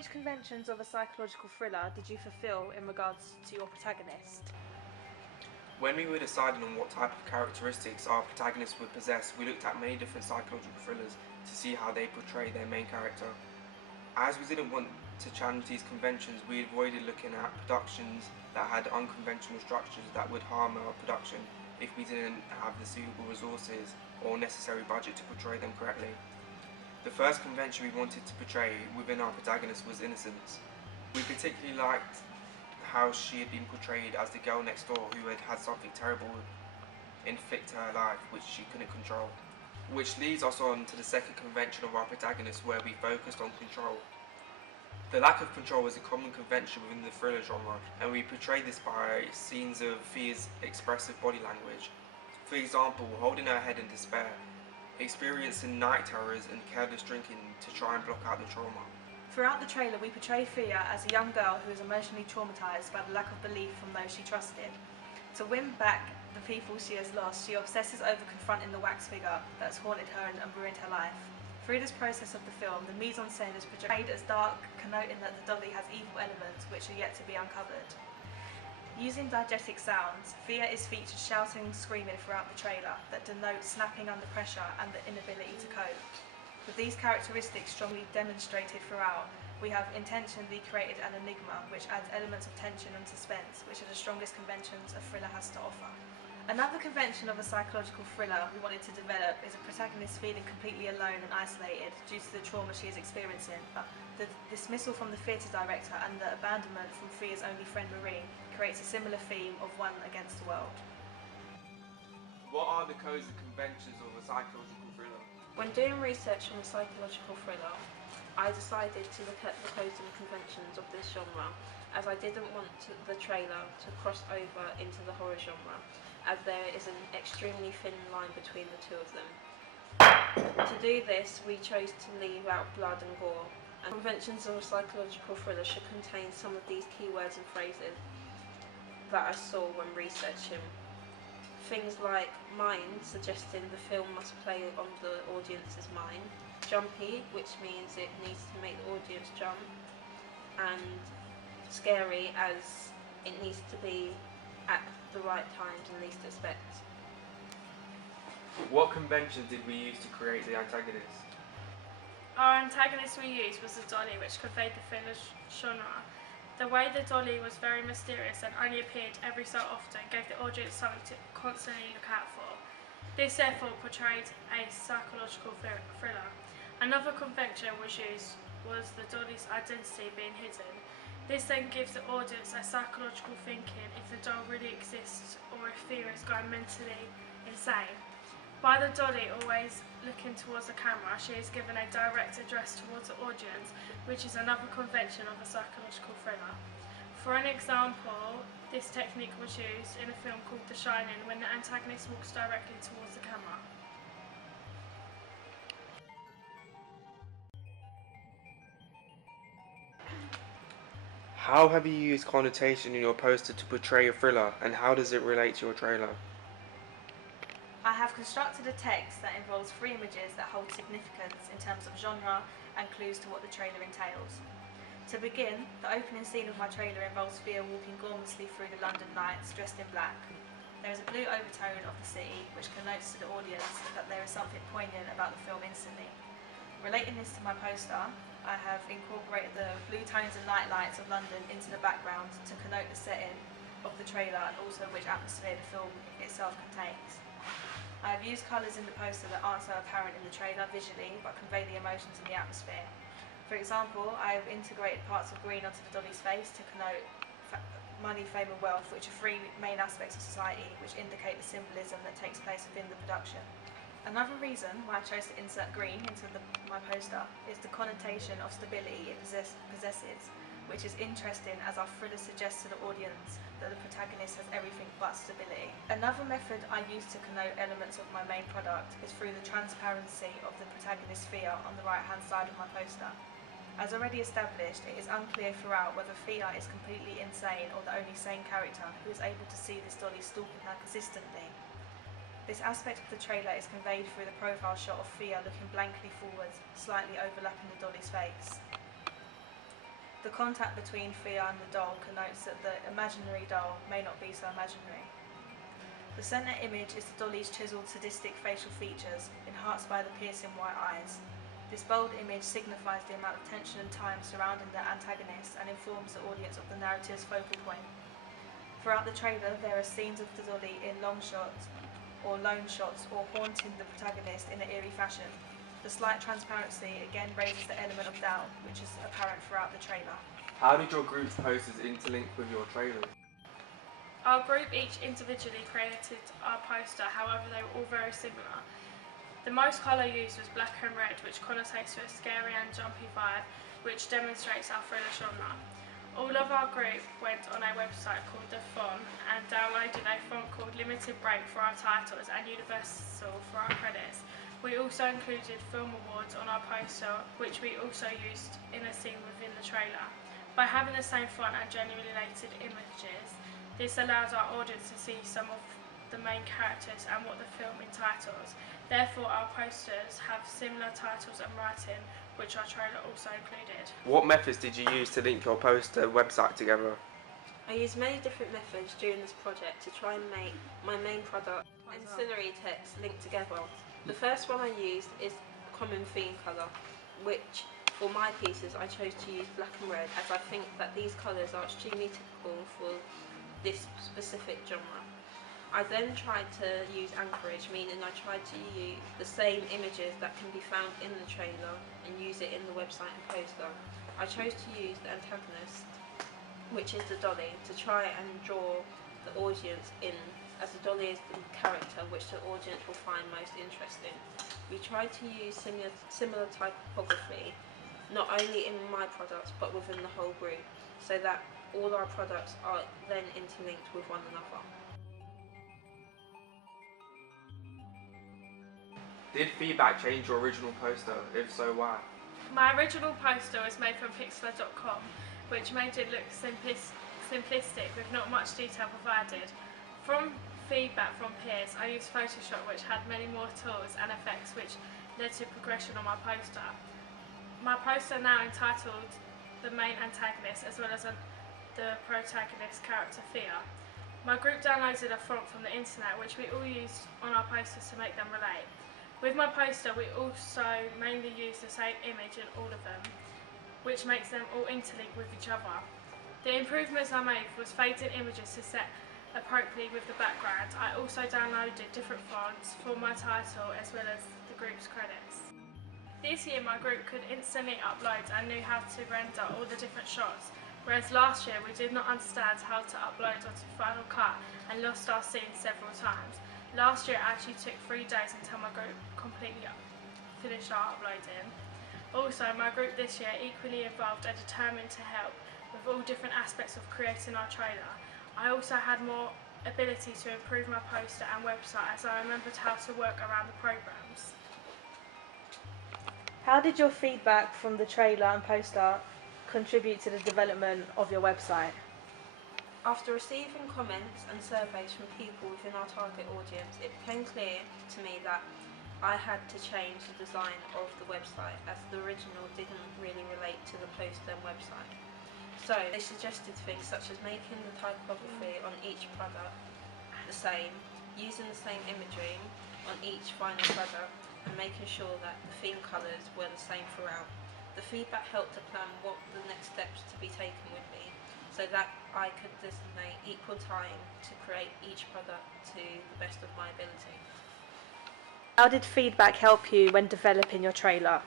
Which conventions of a psychological thriller did you fulfill in regards to your protagonist? When we were deciding on what type of characteristics our protagonists would possess, we looked at many different psychological thrillers to see how they portray their main character. As we didn't want to challenge these conventions, we avoided looking at productions that had unconventional structures that would harm our production if we didn't have the suitable resources or necessary budget to portray them correctly. The first convention we wanted to portray within our protagonist was innocence. We particularly liked how she had been portrayed as the girl next door who had had something terrible inflict to her life which she couldn't control. Which leads us on to the second convention of our protagonist, where we focused on control. The lack of control is a common convention within the thriller genre, and we portrayed this by scenes of Fia's expressive body language. For example, holding her head in despair, experiencing night terrors and careless drinking to try and block out the trauma. Throughout the trailer, we portray Fia as a young girl who is emotionally traumatised by the lack of belief from those she trusted. To win back the people she has lost, she obsesses over confronting the wax figure that's haunted her and ruined her life. Through this process of the film, the mise-en-scène is portrayed as dark, connoting that the Dolly has evil elements which are yet to be uncovered. Using diegetic sounds, Fia is featured shouting and screaming throughout the trailer that denote snapping under pressure and the inability to cope. With these characteristics strongly demonstrated throughout, we have intentionally created an enigma which adds elements of tension and suspense, which are the strongest conventions a thriller has to offer. Another convention of a psychological thriller we wanted to develop is a protagonist feeling completely alone and isolated due to the trauma she is experiencing. The dismissal from the theatre director and the abandonment from Fia's only friend Marie creates a similar theme of one against the world. What are the codes and conventions of a psychological thriller? When doing research on a psychological thriller, I decided to look at the codes and conventions of this genre, as I didn't want the trailer to cross over into the horror genre, as there is an extremely thin line between the two of them. To do this, we chose to leave out blood and gore, and conventions of a psychological thriller should contain some of these keywords and phrases that I saw when researching. Things like mind, suggesting the film must play on the audience's mind; jumpy, which means it needs to make the audience jump; and scary, as it needs to be at the right times and least expect. What conventions did we use to create the antagonist? Our antagonist we used was the Dolly, which conveyed the thriller genre. The way the Dolly was very mysterious and only appeared every so often gave the audience something to constantly look out for. This therefore portrayed a psychological thriller. Another convention was the Dolly's identity being hidden. This then gives the audience a psychological thinking if the doll really exists or if Fia is going mentally insane. By the Dolly always looking towards the camera, she is given a direct address towards the audience, which is another convention of a psychological thriller. For an example, this technique was used in a film called The Shining, when the antagonist walks directly towards the camera. How have you used connotation in your poster to portray a thriller, and how does it relate to your trailer? I have constructed a text that involves 3 images that hold significance in terms of genre and clues to what the trailer entails. To begin, the opening scene of my trailer involves Fia walking gormlessly through the London nights dressed in black. There is a blue overtone of the city which connotes to the audience that there is something poignant about the film instantly. Relating this to my poster, I have incorporated the blue tones and night lights of London into the background to connote the setting of the trailer and also which atmosphere the film itself contains. I have used colours in the poster that aren't so apparent in the trailer visually but convey the emotions in the atmosphere. For example, I have integrated parts of Greene onto the Dolly's face to connote money, fame and wealth, which are 3 main aspects of society which indicate the symbolism that takes place within the production. Another reason why I chose to insert Greene into my poster is the connotation of stability it possesses, which is interesting as our thriller suggests to the audience that the protagonist has everything but stability. Another method I use to connote elements of my main product is through the transparency of the protagonist Fia on the right hand side of my poster. As already established, it is unclear throughout whether Fia is completely insane or the only sane character who is able to see this Dolly stalking her consistently. This aspect of the trailer is conveyed through the profile shot of Fia looking blankly forwards, slightly overlapping the Dolly's face. The contact between Thea and the doll connotes that the imaginary doll may not be so imaginary. The centre image is the dolly's chiselled sadistic facial features, enhanced by the piercing white eyes. This bold image signifies the amount of tension and time surrounding the antagonist and informs the audience of the narrative's focal point. Throughout the trailer, there are scenes of the dolly in long shots or lone shots or haunting the protagonist in an eerie fashion. The slight transparency again raises the element of doubt, which is apparent throughout the trailer. How did your group's posters interlink with your trailers? Our group each individually created our poster, however they were all very similar. The most colour used was black and red, which connotates to a scary and jumpy vibe, which demonstrates our thriller genre. All of our group went on a website called The Font and downloaded a font called Limited Break for our titles and Universal for our credits. We also included film awards on our poster, which we also used in a scene within the trailer. By having the same font and genuinely related images, this allows our audience to see some of the main characters and what the film entitles. Therefore, our posters have similar titles and writing, which our trailer also included. What methods did you use to link your poster website together? I used many different methods during this project to try and make my main product and ancillary text link together. The first one I used is common theme colour, which for my pieces I chose to use black and red, as I think that these colours are extremely typical for this specific genre. I then tried to use anchorage, meaning I tried to use the same images that can be found in the trailer and use it in the website and poster. I chose to use the antagonist, which is the dolly, to try and draw the audience in, as the dolly is the character which the audience will find most interesting. We tried to use similar typography, not only in my products but within the whole group, so that all our products are then interlinked with one another. Did feedback change your original poster? If so, why? My original poster was made from pixlr.com, which made it look simplistic with not much detail provided. From feedback from peers, I used Photoshop, which had many more tools and effects which led to progression on my poster. My poster now entitled The Main Antagonist as well as the protagonist character Thea. My group downloaded a font from the internet which we all used on our posters to make them relate. With my poster we also mainly use the same image in all of them, which makes them all interlink with each other. The improvements I made was fading images to set appropriately with the background. I also downloaded different fonts for my title as well as the group's credits. This year my group could instantly upload and knew how to render all the different shots, whereas last year we did not understand how to upload onto Final Cut and lost our scenes several times. Last year it actually took 3 days until my group completely finished our uploading. Also, my group this year equally involved and determined to help with all different aspects of creating our trailer. I also had more ability to improve my poster and website as I remembered how to work around the programs. How did your feedback from the trailer and poster contribute to the development of your website? After receiving comments and surveys from people within our target audience, it became clear to me that I had to change the design of the website, as the original didn't really relate to the poster and website. So they suggested things such as making the typography on each product the same, using the same imagery on each final product, and making sure that the theme colours were the same throughout. The feedback helped to plan what the next steps to be taken would be, so that I could designate equal time to create each product to the best of my ability. How did feedback help you when developing your trailer?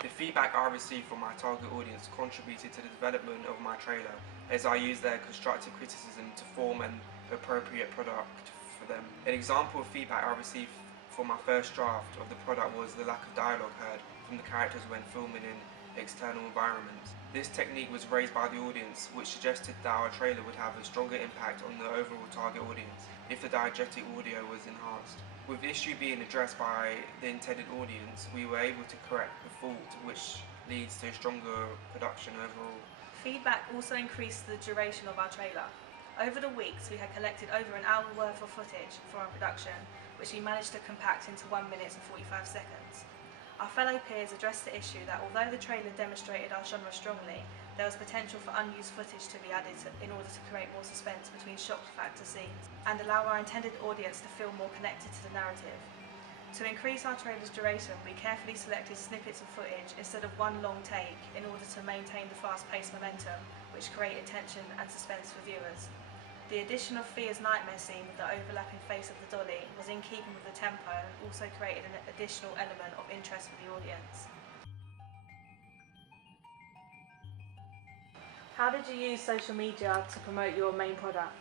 The feedback I received from my target audience contributed to the development of my trailer, as I used their constructive criticism to form an appropriate product for them. An example of feedback I received for my first draft of the product was the lack of dialogue heard from the characters when filming in external environments. This technique was raised by the audience, which suggested that our trailer would have a stronger impact on the overall target audience if the diegetic audio was enhanced. With the issue being addressed by the intended audience, we were able to correct the fault, which leads to a stronger production overall. Feedback also increased the duration of our trailer. Over the weeks, we had collected over an hour worth of footage from our production, which we managed to compact into 1 minute and 45 seconds. Our fellow peers addressed the issue that although the trailer demonstrated our genre strongly, there was potential for unused footage to be added in order to create more suspense between shock factor scenes and allow our intended audience to feel more connected to the narrative. To increase our trailer's duration, we carefully selected snippets of footage instead of one long take in order to maintain the fast-paced momentum, which created tension and suspense for viewers. The addition of Fia's nightmare scene with the overlapping face of the dolly was in keeping with the tempo and also created an additional element of interest for the audience. How did you use social media to promote your main product?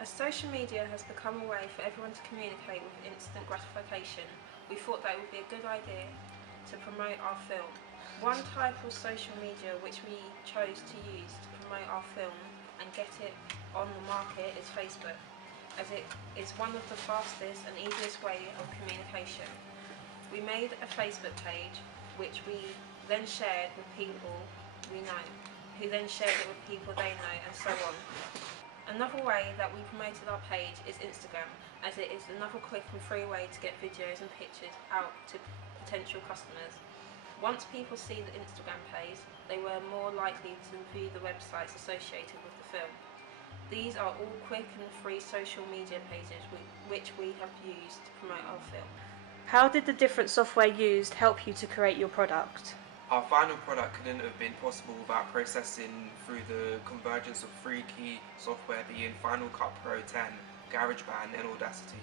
As social media has become a way for everyone to communicate with instant gratification, we thought that it would be a good idea to promote our film. One type of social media which we chose to use to promote our film and get it on the market is Facebook, as it is one of the fastest and easiest way of communication. We made a Facebook page which we then shared with people we know, who then shared it with people they know, and so on. Another way that we promoted our page is Instagram, as it is another quick and free way to get videos and pictures out to potential customers. Once people see the Instagram page, they were more likely to view the websites associated with the film. These are all quick and free social media pages which we have used to promote our film. How did the different software used help you to create your product? Our final product couldn't have been possible without processing through the convergence of three key software being Final Cut Pro 10, GarageBand and Audacity.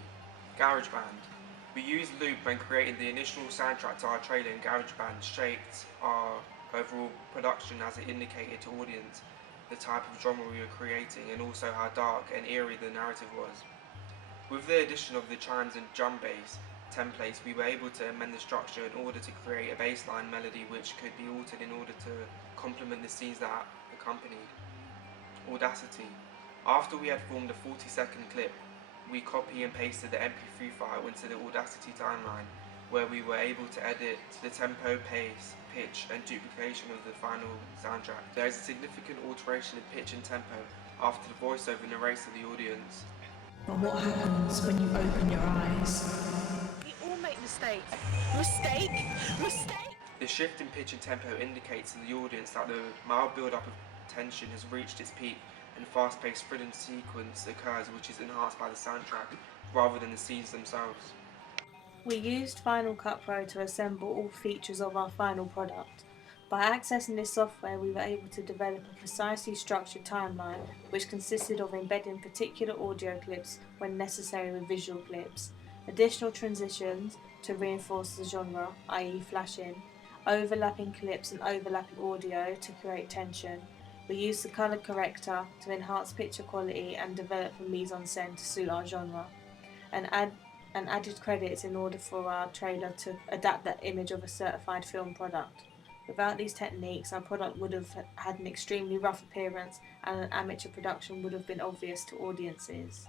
GarageBand. We used Loop when creating the initial soundtrack to our trailer, and GarageBand shaped our overall production as it indicated to audience the type of genre we were creating and also how dark and eerie the narrative was. With the addition of the chimes and drum bass templates, we were able to amend the structure in order to create a bassline melody which could be altered in order to complement the scenes that accompanied. Audacity. After we had formed a 40-second clip, we copy and pasted the MP3 file into the Audacity timeline, where we were able to edit the tempo, pace, pitch and duplication of the final soundtrack. There is a significant alteration in pitch and tempo after the voiceover narrates to the audience. But what happens when you open your eyes? We all make mistakes. Mistake? The shift in pitch and tempo indicates to the audience that the mild build-up of tension has reached its peak and fast-paced thrilling sequence occurs, which is enhanced by the soundtrack rather than the scenes themselves. We used Final Cut Pro to assemble all features of our final product. By accessing this software, we were able to develop a precisely structured timeline which consisted of embedding particular audio clips when necessary with visual clips, additional transitions to reinforce the genre, i.e. flashing, overlapping clips and overlapping audio to create tension. We used the colour corrector to enhance picture quality and develop a mise-en-scène to suit our genre, and added credits in order for our trailer to adapt that image of a certified film product. Without these techniques, our product would have had an extremely rough appearance and an amateur production would have been obvious to audiences.